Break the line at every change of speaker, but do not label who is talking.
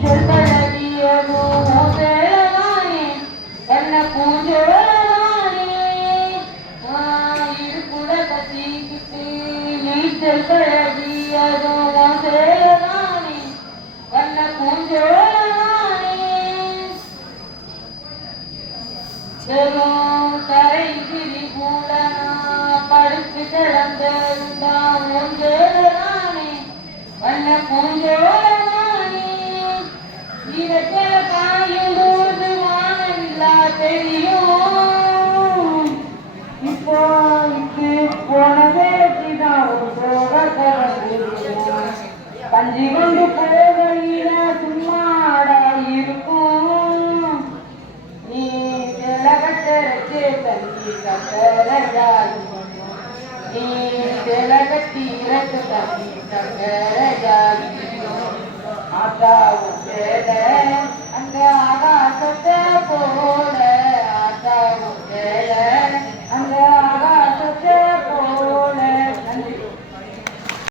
ചെൽപ്പഴകിയതു മൂത്തേളനായി എന്നെ പൂജേളനായി ഇടുക്കുട കത്തിക്കിട്ടി നീ ചെൽപ്പഴകിയതു മൂത്തേളനായി എന്നെ പൂജേളനായി ചെറു കരയിൽ തിരികൂട பஞ்சி கொண்டு போகையில சும்மாட இருக்கும் நீ திலகட்டரைச்சு தங்கி கட்டரையாகும் நீ திலகத்தீரத்து தங்கி கட்டரையாகும் அந்த ஆகாசத்தை போல